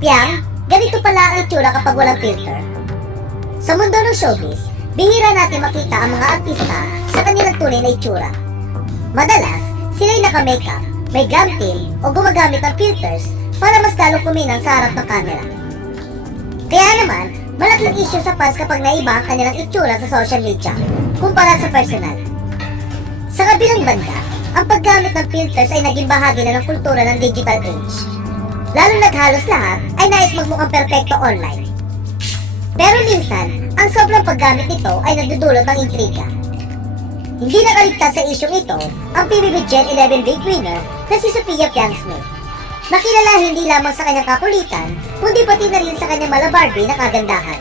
Piang, ganito pala ang itsura kapag walang filter. Sa mundo ng showbiz, bihira natin makita ang mga artista sa kanilang tunay na itsura. Madalas, sila'y naka-makeup, may glam team o gumagamit ng filters para mas lalong kuminang sa harap ng camera. Kaya naman, malaking issue sa fans kapag naiba ang kanilang itsura sa social media kumpara sa personal. Sa kabilang banda, ang paggamit ng filters ay naging bahagi na ng kultura ng digital age. Lalo naghalos lahat ay nais magmukhang perpekto online. Pero minsan, ang sobrang paggamit nito ay nagdudulot ng intriga. Hindi nakaligtas sa isyong ito ang PBB Gen 11 Big Winner na si Sophia Piang Smith. Nakilala hindi lamang sa kanyang kakulitan, kundi pati na rin sa kanyang mala Barbie na kagandahan.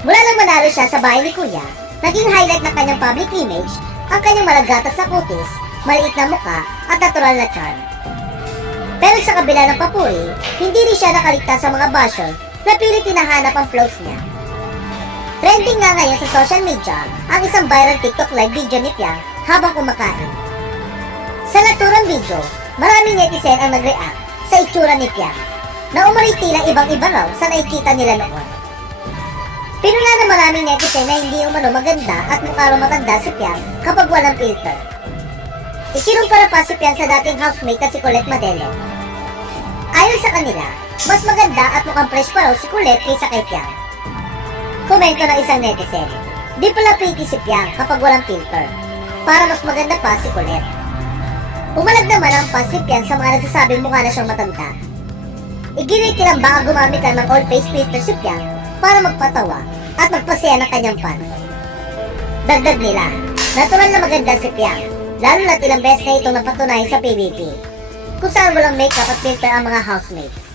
Mula nang manalo siya sa bahay ni Kuya, naging highlight ng kanyang public image ang kanyang malagatas na kutis, maliit na muka at natural na charm. Pero sa kabila ng papuri, hindi rin siya nakaligtas sa mga basher na pilit tinahanap ang flows niya. Trending nga ngayon sa social media ang isang viral TikTok live video ni Piang habang kumakain. Sa naturang video, maraming netizen ang nag-react sa itsura ni Piang na umano'y tila ibang-iba raw sa nakikita nila noon. Pinula na maraming netizen na hindi umano maganda at mukha raw matanda si Piang kapag walang filter. Ikinumpara pa si Piang sa dating housemate na si Colette Madelo. Ayon sa kanila, mas maganda at mukhang fresh pa raw si Colette kaysa kay Piang. Komento ng isang netizen, di pala pretty si Piang kapag walang filter. Para mas maganda pa si Colette. Pumalag naman ang pa si Piang sa mga nagsasabing mukha na siyang matanda. Iginiti lang baka gumamit ng all face filter si Piang para magpatawa at magpasaya ng kanyang fans. Dagdag nila, natural na maganda si Piang, lalo na't ilang beses na itong napatunayan sa PBB, kung saan walang makeup at filter ang mga housemates.